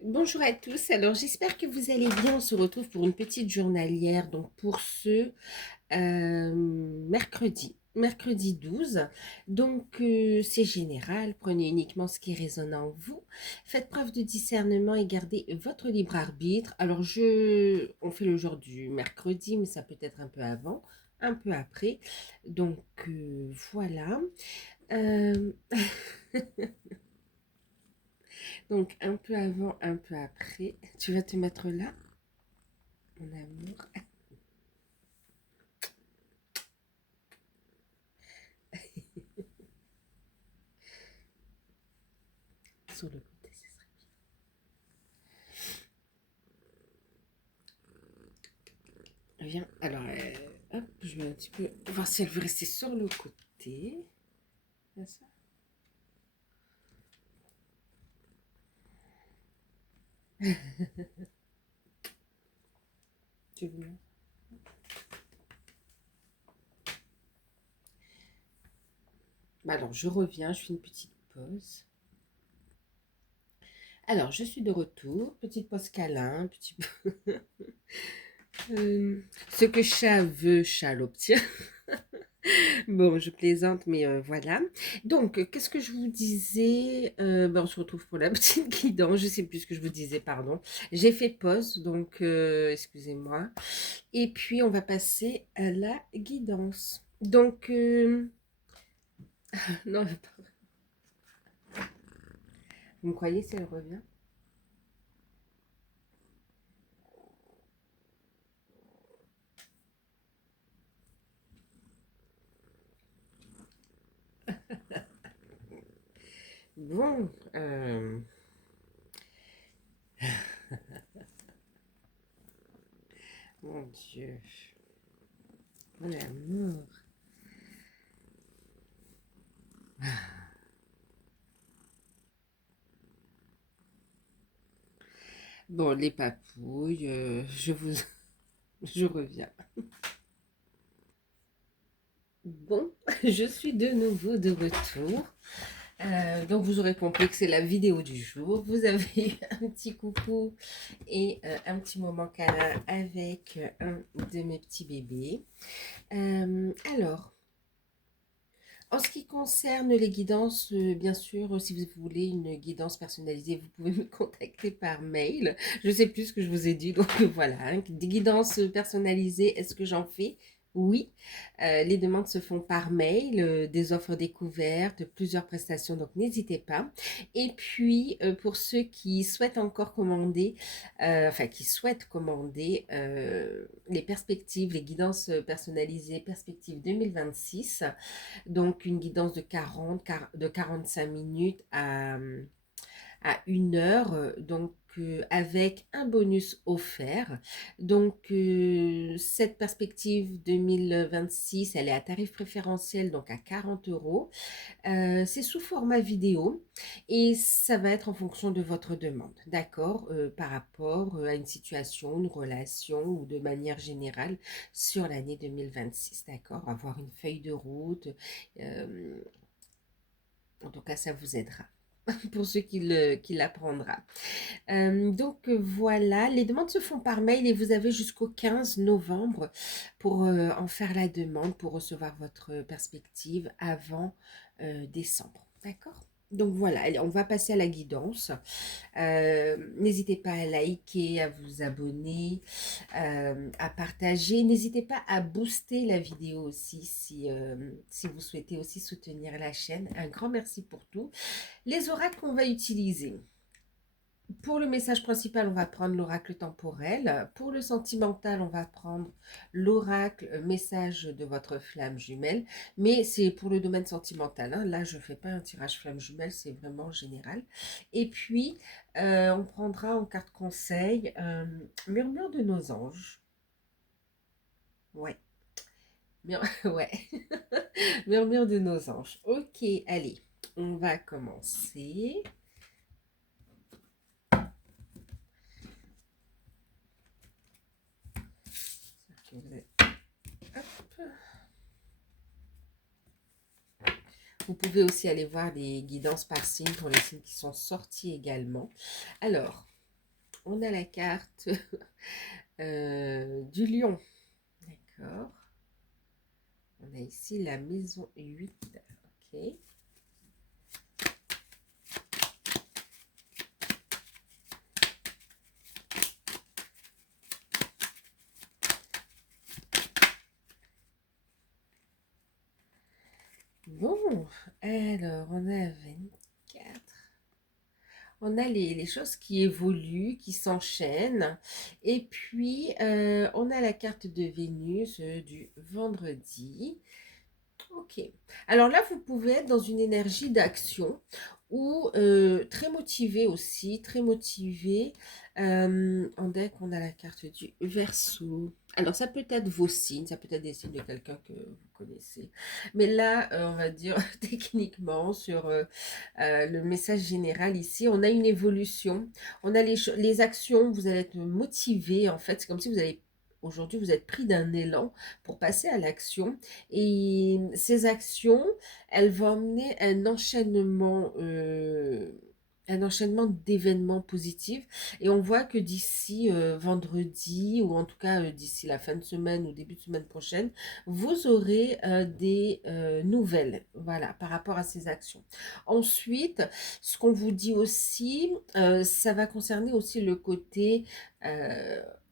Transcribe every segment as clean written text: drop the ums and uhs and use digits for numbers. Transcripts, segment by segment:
Bonjour à tous, alors j'espère que vous allez bien. On se retrouve pour une petite journalière, donc pour ce mercredi 12. Donc c'est général, prenez uniquement ce qui résonne en vous. Faites preuve de discernement et gardez votre libre arbitre. Alors on fait le jour du mercredi, mais ça peut être un peu avant, un peu après. Donc voilà. Euh, donc un peu avant, un peu après. Tu vas te mettre là, mon amour. Sur le côté, ce serait bien. Viens, alors, hop, je vais un petit peu voir si elle veut rester sur le côté. Comme ça. Tu veux bien. Bah alors, je reviens, je fais une petite pause. Alors, je suis de retour. Petite pause câlin, petit peu. Ce que chat veut, chat l'obtient. Bon, je plaisante, mais voilà. Donc, qu'est-ce que je vous disais? Ben, on se retrouve pour la petite guidance. Je sais plus ce que je vous disais, pardon. J'ai fait pause, donc excusez-moi. Et puis, on va passer à la guidance. Donc, non, vous me croyez si elle revient? Bon, mon Dieu, mon amour. Bon, les papouilles, je reviens. Bon, je suis de nouveau de retour. Donc vous aurez compris que c'est la vidéo du jour. Vous avez eu un petit coucou et un petit moment câlin avec un de mes petits bébés. Alors, en ce qui concerne les guidances, bien sûr, si vous voulez une guidance personnalisée, vous pouvez me contacter par mail. Je sais plus ce que je vous ai dit, donc voilà. Hein. Des guidances personnalisées, est-ce que j'en fais? Oui. Les demandes se font par mail, des offres découvertes, plusieurs prestations, donc n'hésitez pas. Et puis, pour ceux qui souhaitent encore commander, enfin qui souhaitent commander les perspectives, les guidances personnalisées, perspectives 2026, donc une guidance de 45 minutes à 1 heure, donc avec un bonus offert. Donc cette perspective 2026, elle est à tarif préférentiel, donc à 40 euros. C'est sous format vidéo et ça va être en fonction de votre demande, d'accord, par rapport à une situation, une relation ou de manière générale sur l'année 2026, d'accord, avoir une feuille de route. euh, en tout cas, ça vous aidera pour ceux qui l'apprendra. Donc voilà, les demandes se font par mail et vous avez jusqu'au 15 novembre pour en faire la demande, pour recevoir votre perspective avant décembre. D'accord? Donc voilà, allez, on va passer à la guidance. N'hésitez pas à liker, à vous abonner, à partager. N'hésitez pas à booster la vidéo aussi si vous souhaitez aussi soutenir la chaîne. Un grand merci pour tout. Les oracles qu'on va utiliser. Pour le message principal, on va prendre l'oracle temporel. Pour le sentimental, on va prendre l'oracle message de votre flamme jumelle. Mais c'est pour le domaine sentimental. Hein. Là, je ne fais pas un tirage flamme jumelle, c'est vraiment général. Et puis, on prendra en carte conseil murmure de nos anges. Ouais, ouais. Murmure de nos anges. Ok, allez, on va commencer. Hop. Vous pouvez aussi aller voir les guidances par signe pour les signes qui sont sortis également. Alors, on a la carte du lion. D'accord. On a ici la maison 8. Ok. Bon, alors on a 24. On a les choses qui évoluent, qui s'enchaînent. Et puis, on a la carte de Vénus du vendredi. Ok. Alors là, vous pouvez être dans une énergie d'action ou très motivé aussi, très motivé. En deck, on a la carte du Verseau. Alors, ça peut être vos signes, ça peut être des signes de quelqu'un que vous connaissez. Mais là, on va dire techniquement sur le message général ici, on a une évolution. On a les actions, vous allez être motivé en fait. C'est comme si vous allez aujourd'hui, vous êtes pris d'un élan pour passer à l'action. Et ces actions, elles vont emmener un enchaînement d'événements positifs. Et on voit que d'ici vendredi, ou en tout cas d'ici la fin de semaine ou début de semaine prochaine, vous aurez des nouvelles, voilà, par rapport à ces actions. Ensuite, ce qu'on vous dit aussi, ça va concerner aussi le côté...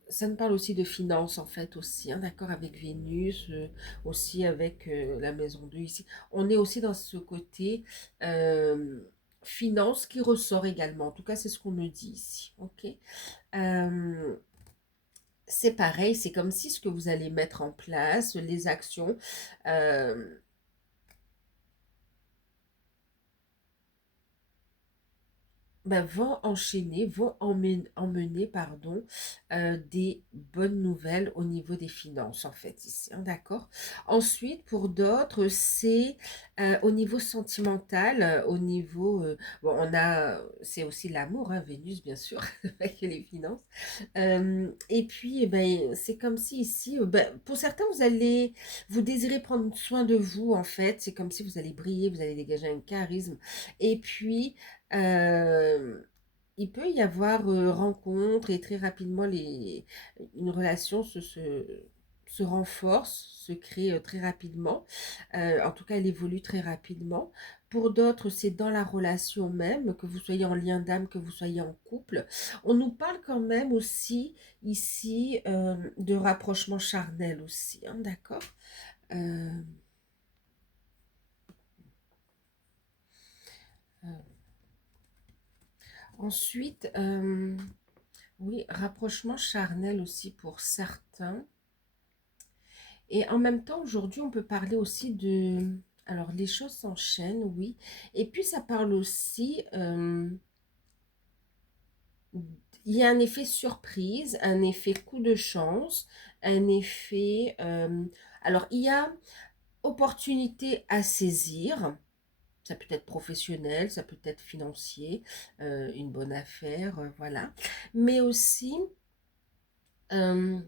ça nous parle aussi de finances en fait aussi, hein, d'accord, avec Vénus, aussi avec la maison 2 ici. On est aussi dans ce côté finance qui ressort également. En tout cas, c'est ce qu'on me dit ici. Ok. Euh, c'est pareil, c'est comme si ce que vous allez mettre en place, les actions, euh, ben, vont enchaîner, vont emmener, pardon, des bonnes nouvelles au niveau des finances, en fait, ici, hein, d'accord? Ensuite, pour d'autres, c'est au niveau sentimental, au niveau, bon, c'est aussi l'amour, hein, Vénus, bien sûr, avec les finances. Et puis, eh ben, c'est comme si ici, ben, pour certains, vous désirez prendre soin de vous, en fait, c'est comme si vous allez briller, vous allez dégager un charisme. Et puis, euh, il peut y avoir rencontre et très rapidement une relation se renforce, se crée très rapidement. En tout cas, elle évolue très rapidement. Pour d'autres, c'est dans la relation même, que vous soyez en lien d'âme, que vous soyez en couple. On nous parle quand même aussi ici de rapprochement charnel aussi, hein, d'accord? Euh, euh, ensuite, oui, rapprochement charnel aussi pour certains. Et en même temps, aujourd'hui, on peut parler aussi de... Alors, les choses s'enchaînent, oui. Et puis, ça parle aussi... il y a un effet surprise, un effet coup de chance, un effet... alors, il y a opportunité à saisir. Ça peut être professionnel, ça peut être financier, une bonne affaire, voilà. Mais aussi... euh,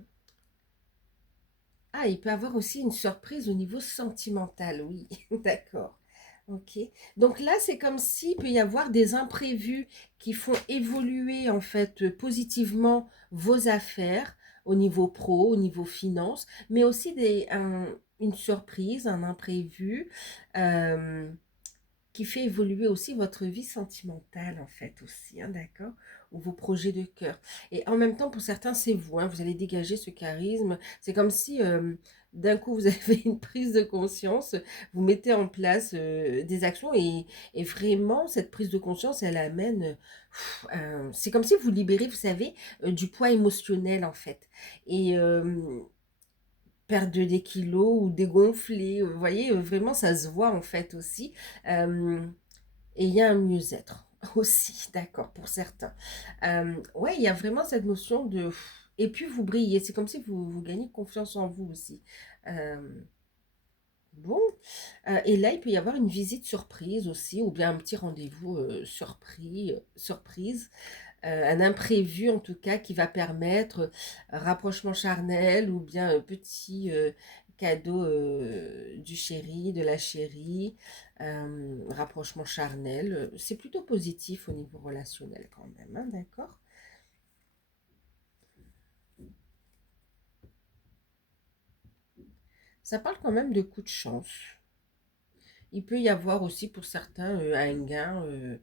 ah, il peut avoir aussi une surprise au niveau sentimental, oui, d'accord. Ok. Donc là, c'est comme s'il peut y avoir des imprévus qui font évoluer en fait positivement vos affaires au niveau pro, au niveau finance, mais aussi une surprise, un imprévu. euh, qui fait évoluer aussi votre vie sentimentale, en fait, aussi, hein, d'accord? Ou vos projets de cœur. Et en même temps, pour certains, c'est vous, hein, vous allez dégager ce charisme. C'est comme si d'un coup, vous avez une prise de conscience, vous mettez en place des actions et vraiment, cette prise de conscience, elle amène... c'est comme si vous libérez, vous savez, du poids émotionnel, en fait. Et perdre des kilos ou dégonfler, vous voyez, vraiment, ça se voit, en fait, aussi. Euh, et il y a un mieux-être aussi, d'accord, pour certains. Ouais, il y a vraiment cette notion de... Et puis vous brillez, c'est comme si vous gagnez confiance en vous aussi. Euh, bon, et là, il peut y avoir une visite surprise aussi, ou bien un petit rendez-vous surprise, un imprévu en tout cas qui va permettre rapprochement charnel ou bien un petit cadeau du chéri, de la chérie, rapprochement charnel. C'est plutôt positif au niveau relationnel quand même, hein, d'accord? Ça parle quand même de coups de chance. Il peut y avoir aussi pour certains un gain. Euh,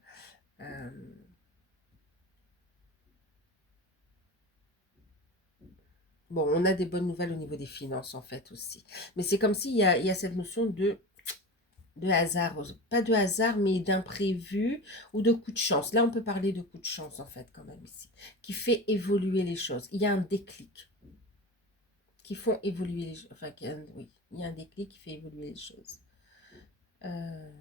bon, on a des bonnes nouvelles au niveau des finances en fait aussi. Mais c'est comme s'il y a cette notion de hasard. Pas de hasard, mais d'imprévu ou de coup de chance. Là, on peut parler de coup de chance en fait quand même ici. Qui fait évoluer les choses. Il y a un déclic qui font évoluer les choses. Enfin, oui, il y a un déclic qui fait évoluer les choses. Euh,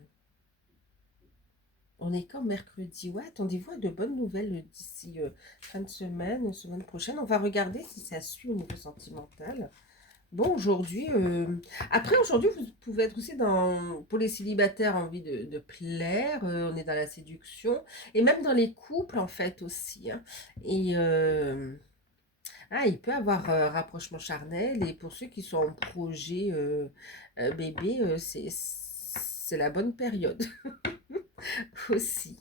On est quand mercredi. Ouais, attendez-vous à de bonnes nouvelles d'ici fin de semaine, semaine prochaine. On va regarder si ça suit au niveau sentimental. Bon, aujourd'hui, après aujourd'hui, vous pouvez être aussi dans, pour les célibataires, envie de plaire. On est dans la séduction et même dans les couples en fait aussi, hein. Et il peut avoir rapprochement charnel. Et pour ceux qui sont en projet bébé, c'est la bonne période. Aussi.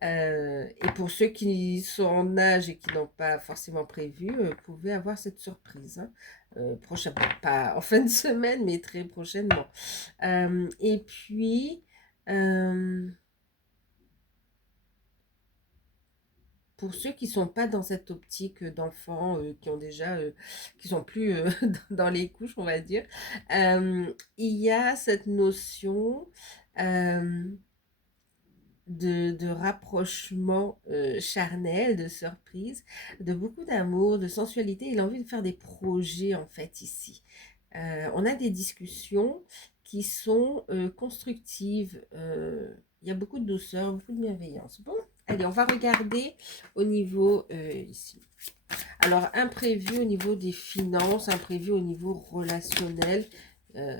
Et pour ceux qui sont en âge et qui n'ont pas forcément prévu, vous pouvez avoir cette surprise, hein, prochainement. Pas en fin de semaine, mais très prochainement. Et puis, euh, pour ceux qui sont pas dans cette optique d'enfants, qui ont déjà, qui sont plus dans les couches, on va dire, il y a cette notion. euh, de rapprochement charnel, de surprise, de beaucoup d'amour, de sensualité et l'envie de faire des projets en fait ici. On a des discussions qui sont constructives. Il y a beaucoup de douceur, beaucoup de bienveillance. Bon, allez, on va regarder au niveau ici. Alors, imprévu au niveau des finances, imprévu au niveau relationnel. Ouais.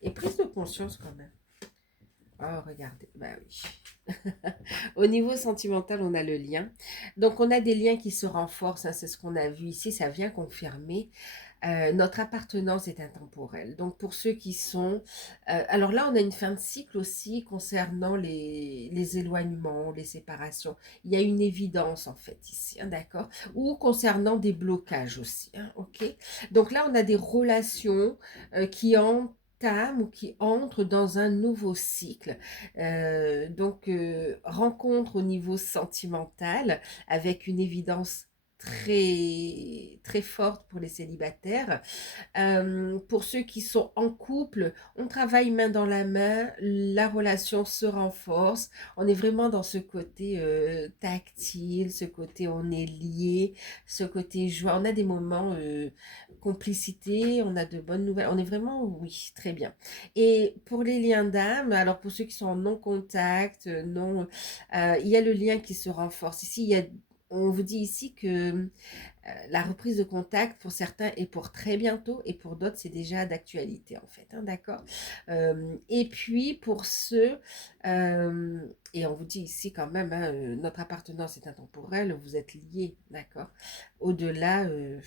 Et prise de conscience quand même. Oh, regardez, bah oui. Au niveau sentimental, on a le lien. Donc, on a des liens qui se renforcent, hein, c'est ce qu'on a vu ici, ça vient confirmer. Notre appartenance est intemporelle. Donc, pour ceux qui sont... alors là, on a une fin de cycle aussi concernant les éloignements, les séparations. Il y a une évidence, en fait, ici, hein, d'accord? Ou concernant des blocages aussi, hein, ok? Donc là, on a des relations qui entament ou qui entrent dans un nouveau cycle. Donc, rencontre au niveau sentimental avec une évidence très forte pour les célibataires. Pour ceux qui sont en couple, on travaille main dans la main, la relation se renforce, on est vraiment dans ce côté tactile, ce côté on est lié, ce côté joie, on a des moments complicité, on a de bonnes nouvelles, on est vraiment, oui, très bien. Et pour les liens d'âme, alors pour ceux qui sont en non-contact, non, il y a le lien qui se renforce. Ici, on vous dit ici que la reprise de contact pour certains est pour très bientôt et pour d'autres c'est déjà d'actualité en fait, hein, d'accord. Et puis pour ceux, et on vous dit ici quand même, hein, notre appartenance est intemporelle, vous êtes liés, d'accord. Au-delà, je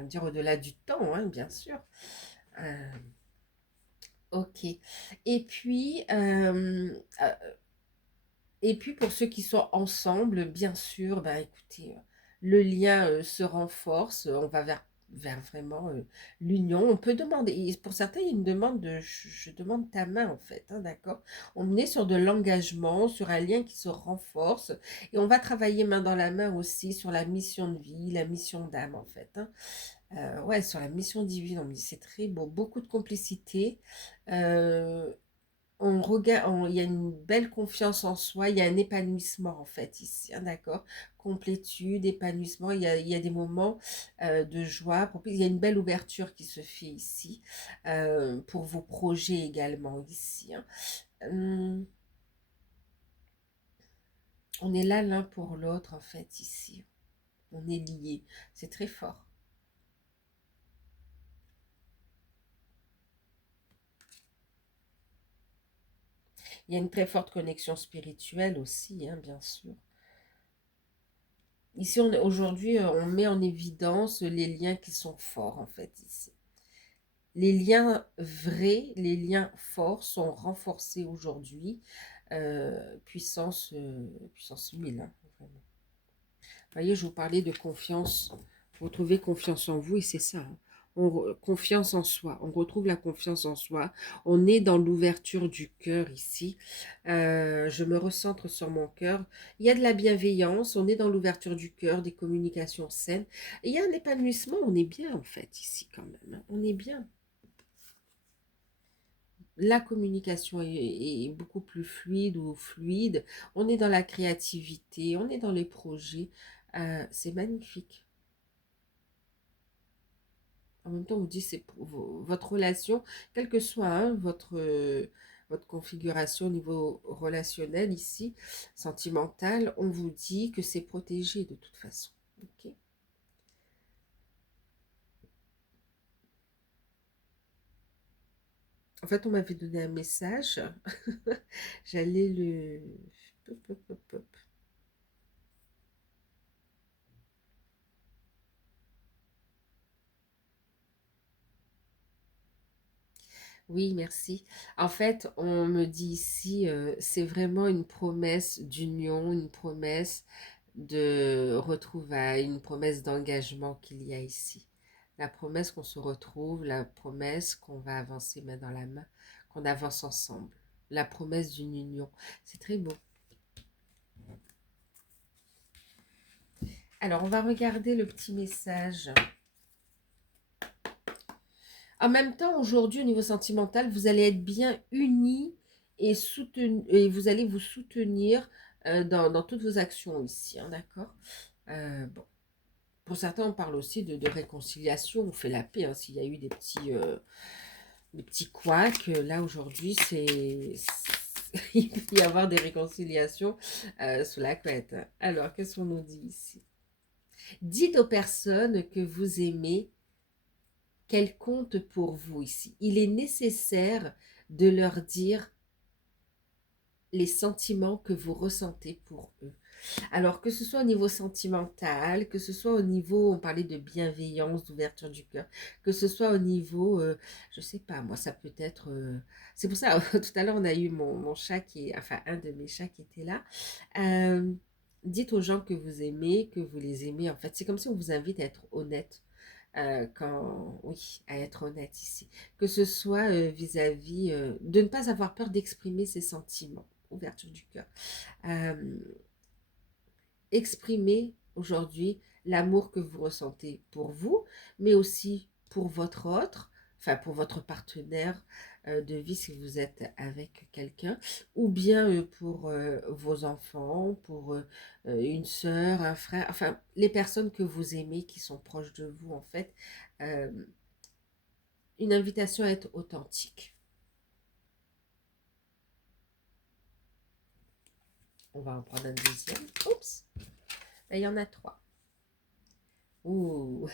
veux dire au-delà du temps, hein, bien sûr. Euh, ok. Et puis, et puis pour ceux qui sont ensemble, bien sûr, bah écoutez, le lien se renforce, on va vers vraiment l'union. On peut demander, et pour certains, il y a une demande de je demande ta main en fait, hein, d'accord? On est sur de l'engagement, sur un lien qui se renforce, et on va travailler main dans la main aussi sur la mission de vie, la mission d'âme en fait, hein. Ouais, sur la mission divine, on me dit c'est très beau, beaucoup de complicité. Euh, on regarde, il y a une belle confiance en soi, il y a un épanouissement en fait ici, hein, d'accord? Complétude, épanouissement, il y a des moments de joie, il y a une belle ouverture qui se fait ici, pour vos projets également ici, hein. Hum, on est là l'un pour l'autre en fait ici, on est liés, c'est très fort. Il y a une très forte connexion spirituelle aussi, hein, bien sûr. Ici, aujourd'hui, on met en évidence les liens qui sont forts, en fait, ici. Les liens vrais, les liens forts sont renforcés aujourd'hui. Puissance 1000, hein, vraiment. Vous voyez, je vous parlais de confiance. Vous trouvez confiance en vous et c'est ça, hein. confiance en soi, on retrouve la confiance en soi, on est dans l'ouverture du cœur ici. Je me recentre sur mon cœur, il y a de la bienveillance, on est dans l'ouverture du cœur, des communications saines, et il y a un épanouissement, on est bien en fait ici quand même, hein. On est bien. La communication est beaucoup plus fluide ou fluide, on est dans la créativité, on est dans les projets, c'est magnifique. En même temps, on vous dit c'est pour votre relation, quelle que soit hein, votre configuration au niveau relationnel ici, sentimental, on vous dit que c'est protégé de toute façon. Ok. En fait, on m'avait donné un message. J'allais le... Hop, hop, hop, hop. Oui, merci. En fait, on me dit ici, c'est vraiment une promesse d'union, une promesse de retrouvailles, une promesse d'engagement qu'il y a ici. La promesse qu'on se retrouve, la promesse qu'on va avancer main dans la main, qu'on avance ensemble. La promesse d'une union. C'est très beau. Alors, on va regarder le petit message. En même temps, aujourd'hui, au niveau sentimental, vous allez être bien unis et vous allez vous soutenir dans toutes vos actions ici, hein, d'accord. Bon. Pour certains, on parle aussi de réconciliation, on fait la paix, hein, s'il y a eu des petits couacs. Là, aujourd'hui, il peut y avoir des réconciliations sous la couette. Alors, qu'est-ce qu'on nous dit ici? Dites aux personnes que vous aimez qu'elles comptent pour vous ici. Il est nécessaire de leur dire les sentiments que vous ressentez pour eux. Alors, que ce soit au niveau sentimental, que ce soit au niveau, on parlait de bienveillance, d'ouverture du cœur, que ce soit au niveau, je sais pas, moi, ça peut être... c'est pour ça, tout à l'heure, on a eu mon chat enfin, un de mes chats qui était là. Euh, Dites aux gens que vous aimez, que vous les aimez. En fait, c'est comme si on vous invite à être honnête. Oui, à être honnête ici. Que ce soit vis-à-vis de ne pas avoir peur d'exprimer ses sentiments. Ouverture du cœur. Euh, Exprimez aujourd'hui l'amour que vous ressentez pour vous, mais aussi pour votre autre, enfin pour votre partenaire de vie si vous êtes avec quelqu'un, ou bien pour vos enfants, pour une sœur, un frère, enfin les personnes que vous aimez qui sont proches de vous en fait. Euh, une invitation à être authentique. On va en prendre un deuxième. Oups, il y en a trois. Ouh.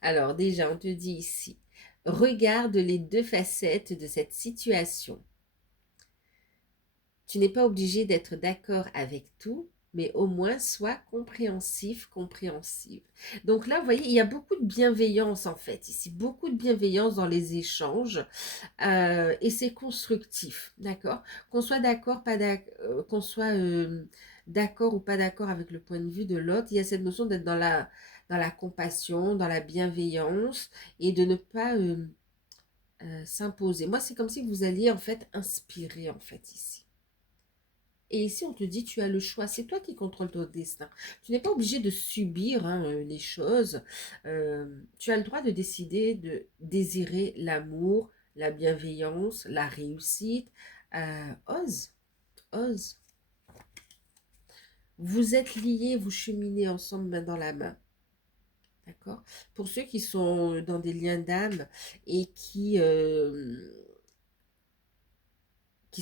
Alors déjà, on te dit ici, regarde les deux facettes de cette situation. Tu n'es pas obligé d'être d'accord avec tout, mais au moins sois compréhensif, compréhensive. Donc là, vous voyez, il y a beaucoup de bienveillance en fait, ici, beaucoup de bienveillance dans les échanges et c'est constructif, d'accord? Qu'on soit d'accord, pas d'accord, qu'on soit d'accord ou pas d'accord avec le point de vue de l'autre, il y a cette notion d'être dans la compassion, dans la bienveillance et de ne pas s'imposer. Moi, c'est comme si vous alliez en fait inspirer en fait ici. Et ici, on te dit, tu as le choix. C'est toi qui contrôles ton destin. Tu n'es pas obligé de subir hein, les choses. Tu as le droit de décider de désirer l'amour, la bienveillance, la réussite. Ose, ose. Vous êtes liés, vous cheminez ensemble main dans la main. D'accord? Pour ceux qui sont dans des liens d'âme et qui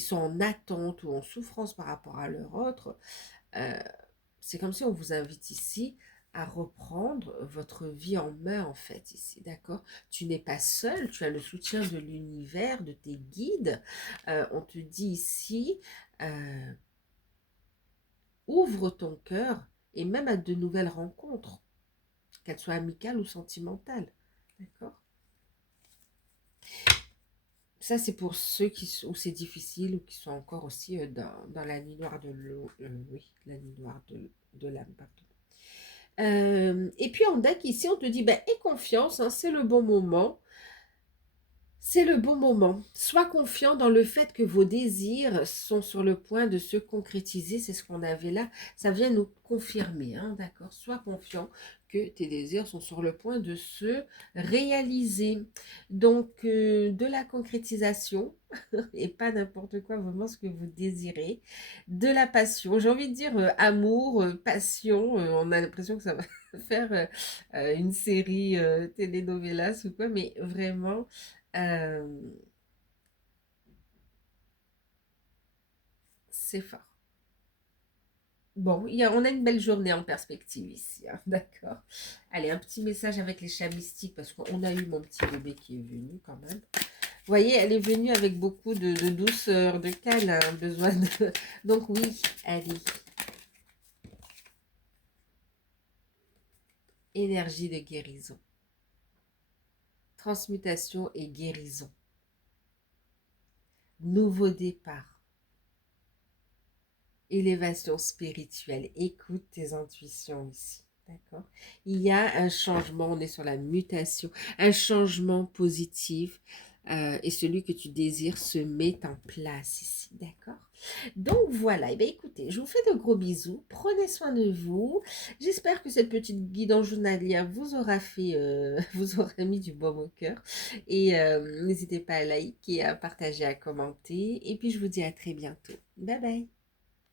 sont en attente ou en souffrance par rapport à leur autre, euh, c'est comme si on vous invite ici à reprendre votre vie en main en fait ici, d'accord? Tu n'es pas seul, tu as le soutien de l'univers, de tes guides. On te dit ici, euh, ouvre ton cœur et même à de nouvelles rencontres, qu'elles soient amicales ou sentimentales, d'accord? Ça, c'est pour ceux où c'est difficile ou qui sont encore aussi dans la nuit noire de l'eau, oui, la nuit noire de l'âme, pardon. Et puis en deck, ici, on te dit, ben, aie confiance, hein, c'est le bon moment. C'est le bon moment. Sois confiant dans le fait que vos désirs sont sur le point de se concrétiser. C'est ce qu'on avait là. Ça vient nous confirmer, hein, d'accord? Sois confiant que tes désirs sont sur le point de se réaliser. Donc, de la concrétisation, et pas n'importe quoi, vraiment ce que vous désirez. De la passion. J'ai envie de dire amour, passion. On a l'impression que ça va faire une série telenovelas ou quoi, mais vraiment euh, c'est fort. Bon, on a une belle journée en perspective ici, hein, d'accord. Allez, un petit message avec les chats mystiques parce qu'on a eu mon petit bébé qui est venu quand même. Vous voyez, elle est venue avec beaucoup de douceur, de câlin, besoin de... Donc oui, allez. Énergie de guérison. Transmutation et guérison. Nouveau départ. Élévation spirituelle. Écoute tes intuitions ici. D'accord? Il y a un changement, on est sur la mutation, un changement positif et celui que tu désires se met en place ici. D'accord? Donc voilà, et bien écoutez, je vous fais de gros bisous, prenez soin de vous. J'espère que cette petite guidance journalière vous aura fait, vous aura mis du baume au cœur. Et n'hésitez pas à liker, à partager, à commenter. Et puis je vous dis à très bientôt. Bye bye.